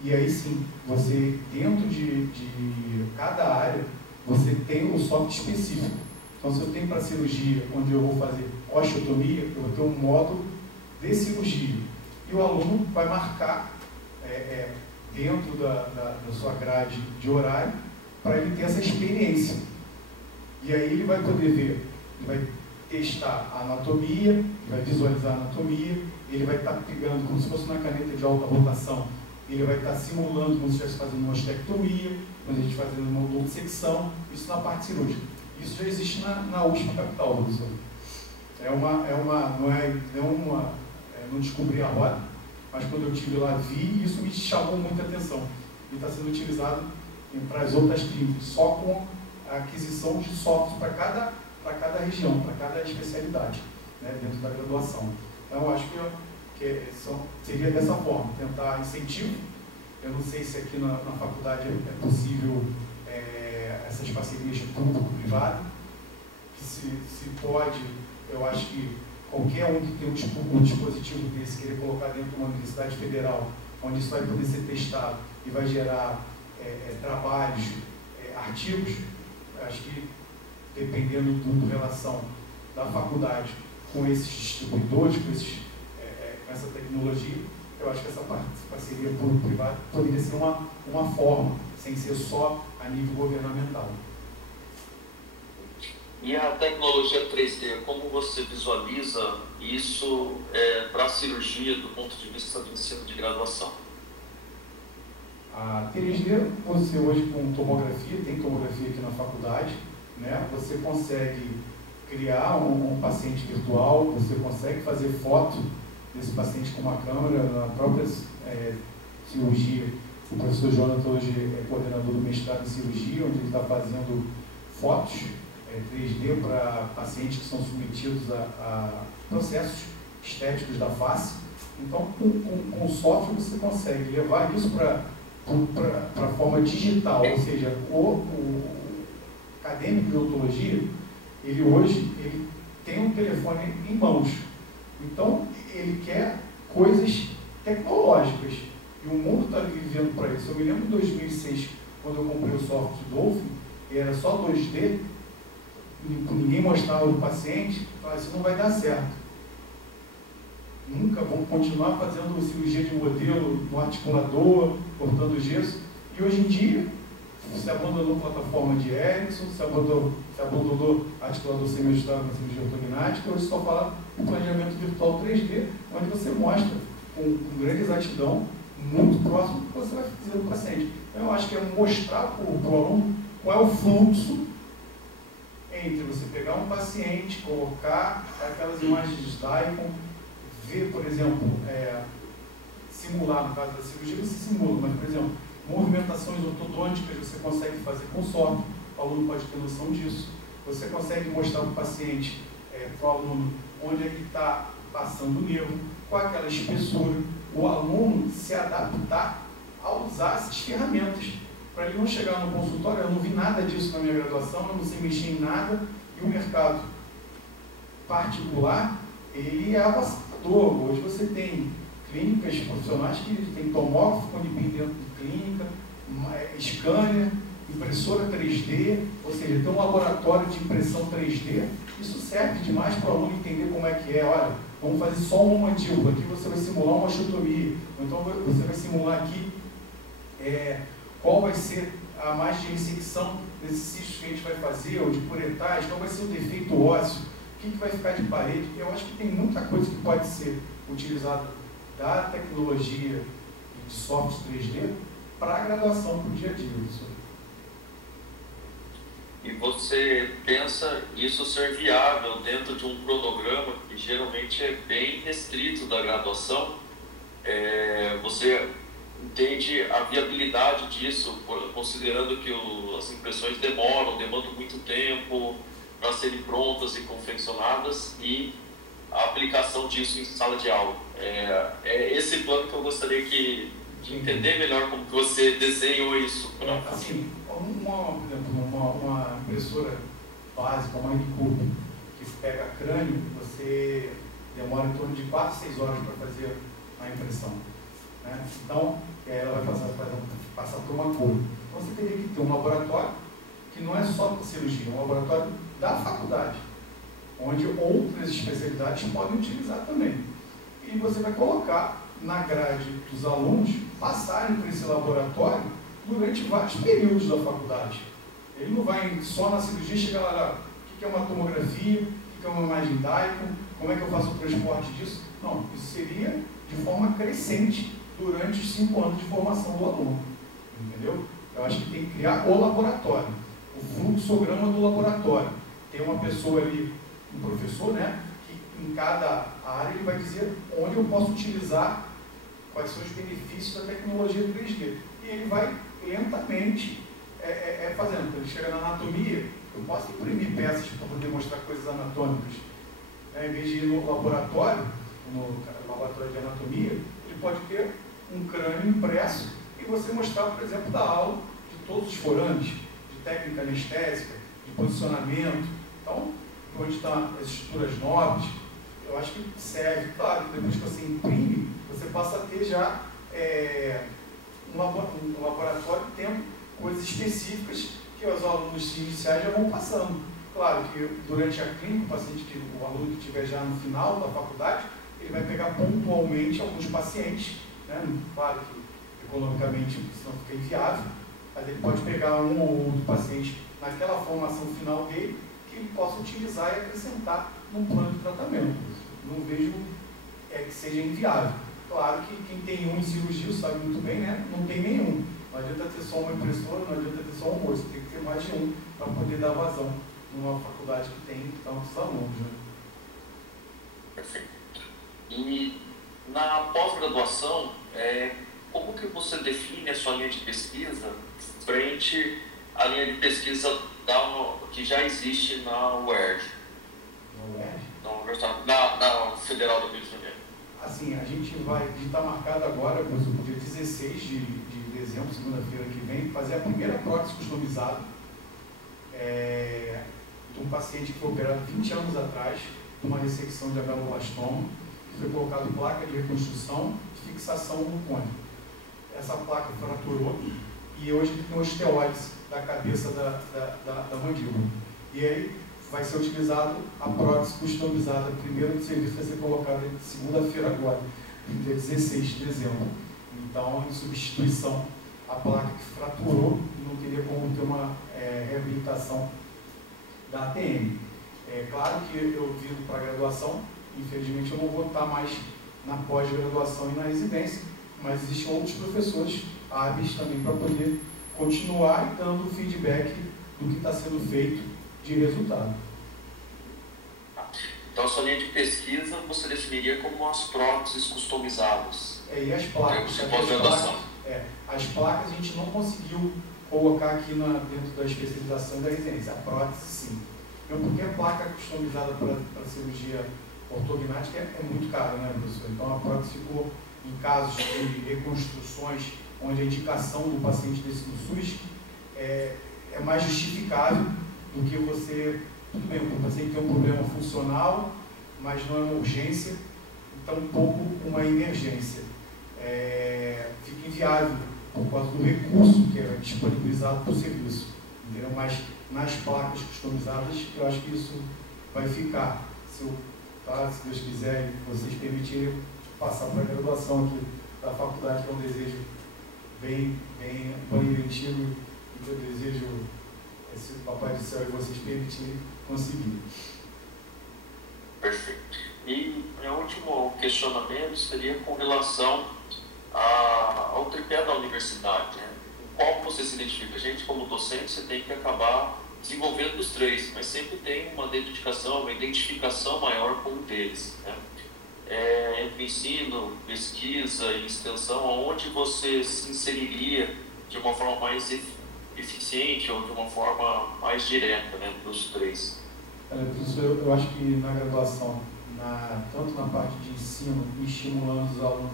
e aí sim, você, dentro de cada área, você tem um software específico. Então, se eu tenho para cirurgia, onde eu vou fazer osteotomia, eu vou ter um módulo de cirurgia. E o aluno vai marcar dentro da sua grade de horário, para ele ter essa experiência. E aí ele vai poder ver, ele vai testar a anatomia, ele vai visualizar a anatomia, ele vai estar pegando como se fosse uma caneta de alta rotação, ele vai estar simulando como se estivesse fazendo uma ostectomia, quando a gente fazendo uma dissecção, isso na parte cirúrgica. Isso já existe na USP Capital, professor. Não descobri a roda, mas quando eu estive lá vi, isso me chamou muita atenção. E está sendo utilizado para as outras clínicas, só com a aquisição de software para cada região, para cada especialidade, né, dentro da graduação. Então, eu acho que seria dessa forma, tentar incentivo. Eu não sei se aqui na faculdade é possível essas parcerias público-privado, que se pode, eu acho que qualquer um que tem um dispositivo desse, querer colocar dentro de uma universidade federal, onde isso vai poder ser testado e vai gerar trabalhos, artigos, acho que dependendo da relação da faculdade com esses distribuidores, com essa tecnologia, eu acho que essa parceria público-privada poderia ser uma forma, sem ser só a nível governamental. E a tecnologia 3D, como você visualiza isso para a cirurgia do ponto de vista do ensino de graduação? A 3D, você hoje com tomografia, tem tomografia aqui na faculdade, né? Você consegue criar um paciente virtual, você consegue fazer foto desse paciente com uma câmera, na própria cirurgia O professor Jonathan hoje é coordenador do mestrado em cirurgia, onde ele está fazendo fotos 3D para pacientes que são submetidos a processos estéticos da face. Então, com o software você consegue levar isso para a forma digital, ou seja, o acadêmico de odontologia, ele hoje tem um telefone em mãos. Então, ele quer coisas tecnológicas. E o mundo está vivendo para isso. Eu me lembro em 2006, quando eu comprei o software Dolphin, e era só 2D, ninguém mostrava o paciente, eu falava, isso não vai dar certo. Nunca vão continuar fazendo cirurgia de modelo no articulador, cortando gesso. E hoje em dia, se abandonou a plataforma de Erickson, se abandonou articulador semi-ajustado na cirurgia ortognática, hoje só fala do planejamento virtual 3D, onde você mostra com grande exatidão, muito próximo do que você vai fazer no paciente. Então, eu acho que é mostrar para o aluno qual é o fluxo entre você pegar um paciente, colocar aquelas imagens de Dicom, ver, por exemplo, simular, no caso da cirurgia, você simula, mas, por exemplo, movimentações ortodônticas você consegue fazer com software, o aluno pode ter noção disso. Você consegue mostrar para o paciente, para o aluno, onde ele está passando o nervo, com aquela espessura, o aluno se adaptar a usar essas ferramentas, para ele não chegar no consultório, eu não vi nada disso na minha graduação, eu não sei mexer em nada, e o mercado particular, ele é avassalador. Hoje você tem clínicas profissionais que tem tomógrafo com NPI dentro de clínica, scanner, impressora 3D, ou seja, tem um laboratório de impressão 3D. Isso serve demais para o aluno entender como é que é. Olha, vamos fazer só uma mandíbula, aqui você vai simular uma osteotomia, então você vai simular aqui qual vai ser a margem de ressecção desses cistos que a gente vai fazer, ou de curetais, qual vai ser o defeito ósseo, o que vai ficar de parede. Eu acho que tem muita coisa que pode ser utilizada da tecnologia de software 3D para a graduação, para o dia a dia. E você pensa isso ser viável dentro de um cronograma que geralmente é bem restrito da graduação? Você entende a viabilidade disso, considerando que as impressões demandam muito tempo para serem prontas e confeccionadas, e a aplicação disso em sala de aula? É esse plano que eu gostaria de entender melhor como que você desenhou isso. Assim, por exemplo, uma impressora básica, uma Minicube, que pega crânio, você demora em torno de 4 a 6 horas para fazer a impressão. Né? Então, ela vai passar por uma cor. Então, você teria que ter um laboratório que não é só para cirurgia, é um laboratório da faculdade, onde outras especialidades podem utilizar também. E você vai colocar na grade dos alunos passarem por esse laboratório durante vários períodos da faculdade. Ele não vai só na cirurgia chegar lá, o que é uma tomografia, o que é uma imagem Dicom, como é que eu faço o transporte disso? Não, isso seria de forma crescente durante os 5 anos de formação do aluno. Entendeu? Eu acho que tem que criar o laboratório, o fluxograma do laboratório. Tem uma pessoa ali, um professor, né, que em cada área ele vai dizer onde eu posso utilizar, quais são os benefícios da tecnologia 3D. E ele vai lentamente fazendo. Quando ele chega na anatomia, eu posso imprimir peças para poder mostrar coisas anatômicas. Em vez de ir no laboratório de anatomia, ele pode ter um crânio impresso e você mostrar, por exemplo, da aula de todos os forames, de técnica anestésica, de posicionamento. Então, onde estão as estruturas nobres, eu acho que serve. Claro, depois que você imprime, você passa a ter já um laboratório tendo coisas específicas que os alunos iniciais já vão passando. Claro que durante a clínica, o aluno que estiver já no final da faculdade, ele vai pegar pontualmente alguns pacientes, né? Claro que economicamente isso não fica inviável, mas ele pode pegar um ou outro paciente naquela formação final dele que ele possa utilizar e acrescentar num plano de tratamento. Não vejo que seja inviável. Claro que quem tem um em cirurgia sabe muito bem, né? Não tem nenhum. Não adianta ter só uma impressora, não adianta ter só um moço, tem que ter mais de um para poder dar vazão numa faculdade que tem tantos alunos. Né? Perfeito. E na pós-graduação, como que você define a sua linha de pesquisa frente à linha de pesquisa que já existe na UERJ? Na UERJ? Na Federal do Rio de Janeiro. Assim, a gente está marcado agora, por exemplo, dia 16 de dezembro, segunda-feira que vem, fazer a primeira prótese customizada de um paciente que foi operado 20 anos atrás, uma ressecção de ameloblastoma, que foi colocado placa de reconstrução e fixação no cone. Essa placa fraturou e hoje ele tem osteólise da cabeça da mandíbula. E aí vai ser utilizado a prótese customizada, primeiro do serviço vai ser colocada segunda-feira agora, dia 16 de dezembro. Então, em substituição à placa que fraturou e não teria como ter uma reabilitação da ATM. É claro que eu vindo para a graduação, infelizmente eu não vou estar mais na pós-graduação e na residência, mas existem outros professores hábeis também para poder continuar dando feedback do que está sendo feito de resultado. Então, a sua linha de pesquisa você definiria como as próteses customizadas. E as placas. As placas a gente não conseguiu colocar aqui dentro da especialização da residência. A prótese, sim. Porque a placa customizada para cirurgia ortognática é muito cara, né, professor? Então, a prótese ficou, em casos de reconstruções, onde a indicação do paciente desse no SUS é mais justificável do que você... Tudo bem, o paciente tem um problema funcional, mas não é uma urgência, tampouco uma emergência. Fica inviável por causa do recurso que é disponibilizado para o serviço. Entendeu? Mas nas placas customizadas, eu acho que isso vai ficar. Se Deus quiser e vocês permitirem, passar para a graduação aqui da faculdade, que é um desejo bem antigo, e que eu desejo, se o Papai do Céu e vocês permitirem, conseguir. Perfeito. E meu último questionamento seria com relação ao tripé da universidade, né? Qual você se identifica? A gente, como docente, você tem que acabar desenvolvendo os três, mas sempre tem uma dedicação, uma identificação maior com um deles, né? Entre ensino, pesquisa e extensão, aonde você se inseriria de uma forma mais eficiente ou de uma forma mais direta, né, dos três? Professor, eu acho que na graduação, tanto na parte de ensino, estimulando os alunos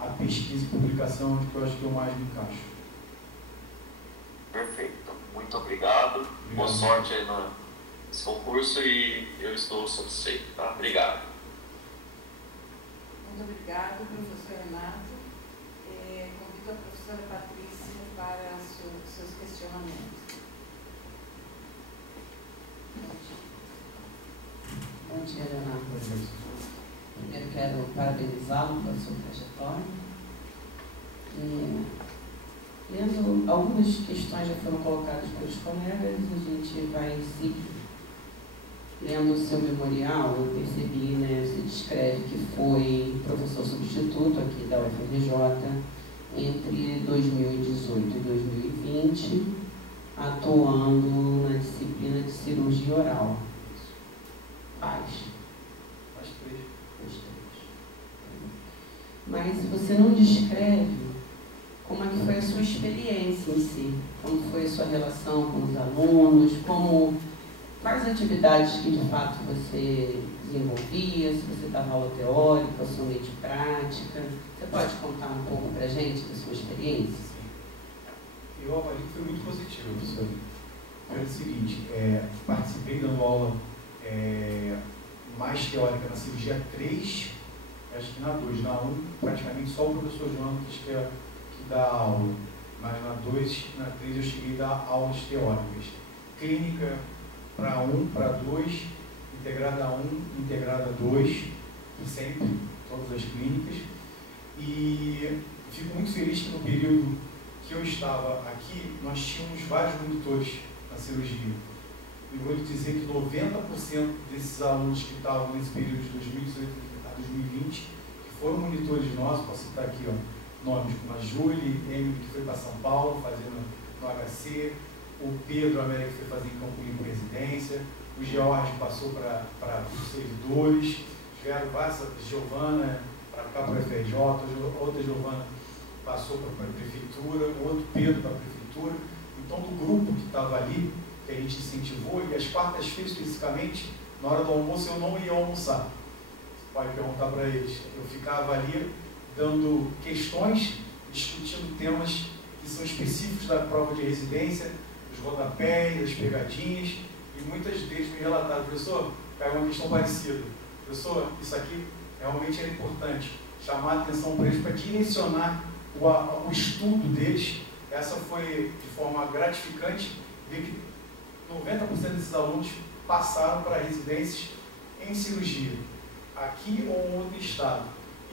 a pesquisa e publicação, onde eu acho que eu mais me encaixo. Perfeito. Muito obrigado. Boa sorte aí nesse concurso e eu estou satisfeito. Tá? Obrigado. Muito obrigado, professor Renato. Convido a professora Patrícia para seus questionamentos. Bom dia, Renato. Primeiro quero parabenizá-lo pela sua trajetória. Lendo algumas questões já foram colocadas pelos colegas, a gente vai seguir. Lendo o seu memorial, eu percebi, né, você descreve que foi professor substituto aqui da UFRJ entre 2018 e 2020, atuando na disciplina de cirurgia oral. Faz 3. Mas você não descreve como é que foi a sua experiência em si, como foi a sua relação com os alunos, quais atividades que de fato você desenvolvia, se você dava aula teórica, somente prática. Você pode contar um pouco para a gente da sua experiência? Sim. Eu avalio que foi muito positivo, professor. Foi o seguinte, participei dando aula mais teórica na cirurgia 3, acho que na 2, na 1, praticamente só o professor João que dá aula, mas na 2, na 3 eu cheguei a dar aulas teóricas. Clínica para 1, para 2, integrada 1, integrada 2, sempre, todas as clínicas. E fico muito feliz que no período que eu estava aqui, nós tínhamos vários monitores na cirurgia. Eu vou lhe dizer que 90% desses alunos que estavam nesse período de 2018 a 2020, que foram monitores nossos, posso citar aqui, nomes como a Júlia, Emily, que foi para São Paulo, fazendo no HC, o Pedro América, que foi fazer em Campo Limpo residência, o George passou para os servidores, tiveram várias, Giovana para cá para o FRJ, outra Giovana passou para a prefeitura, o outro Pedro para a prefeitura. Então, do grupo que estava ali, que a gente incentivou, e às quartas-feiras, especificamente, na hora do almoço, eu não ia almoçar. Você pode perguntar para eles. Eu ficava ali dando questões, discutindo temas que são específicos da prova de residência, os rodapés, as pegadinhas, e muitas deles me relataram: professor, caiu uma questão parecida. Professor, isso aqui realmente era importante. Chamar a atenção para eles, para direcionar o estudo deles. Essa foi de forma gratificante, ver que 90% desses alunos passaram para residências em cirurgia, aqui ou em outro estado.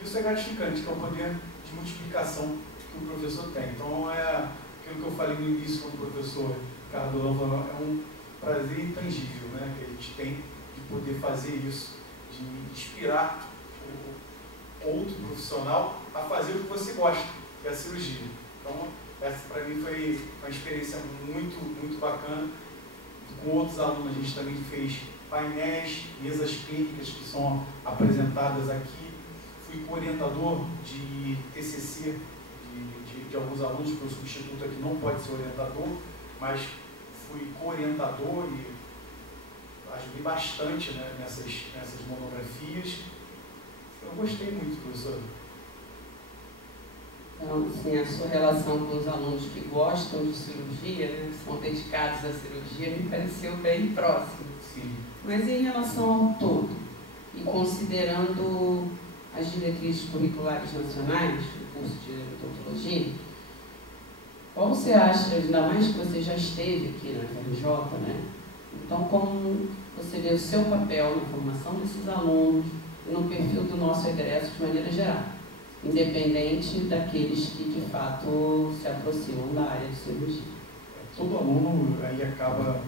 Isso é gratificante, que é o poder de multiplicação que o professor tem. Então, é aquilo que eu falei no início com o professor Cardolão, é um prazer intangível, né, que a gente tem de poder fazer isso, de inspirar o outro profissional a fazer o que você gosta, que é a cirurgia. Então, essa para mim foi uma experiência muito, muito bacana. Com outros alunos, a gente também fez painéis, mesas clínicas que são apresentadas aqui. Fui co-orientador de TCC de alguns alunos, porque o substituto aqui não pode ser orientador, mas fui co-orientador e ajudei bastante, né, nessas monografias. Eu gostei muito, professor. Então, assim, a sua relação com os alunos que gostam de cirurgia, né, que são dedicados à cirurgia, me pareceu bem próximo. Sim. Mas em relação ao todo, e considerando as diretrizes curriculares nacionais do curso de odontologia, qual você acha, ainda mais que você já esteve aqui na FRJ, né? Então, como você vê o seu papel na formação desses alunos e no perfil do nosso egresso de maneira geral, independente daqueles que, de fato, se aproximam da área de cirurgia? Todo aluno aí acaba,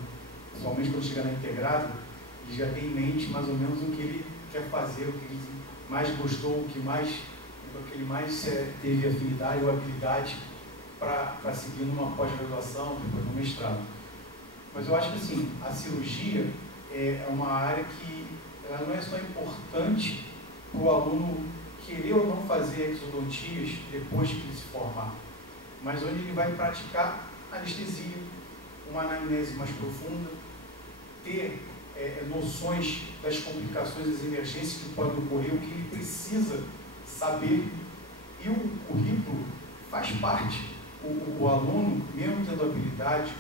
principalmente quando chega na integrada, ele já tem em mente mais ou menos o que ele quer fazer, o que ele mais gostou, o que ele mais teve afinidade ou habilidade para seguir numa pós-graduação, depois no mestrado. Mas eu acho que, assim, a cirurgia é uma área que ela não é só importante para o aluno querer ou não fazer exodontias depois que ele se formar, mas onde ele vai praticar anestesia, uma anamnese mais profunda, ter noções das complicações, das emergências que podem ocorrer, o que ele precisa saber, e o currículo faz parte. O aluno, mesmo tendo habilidade,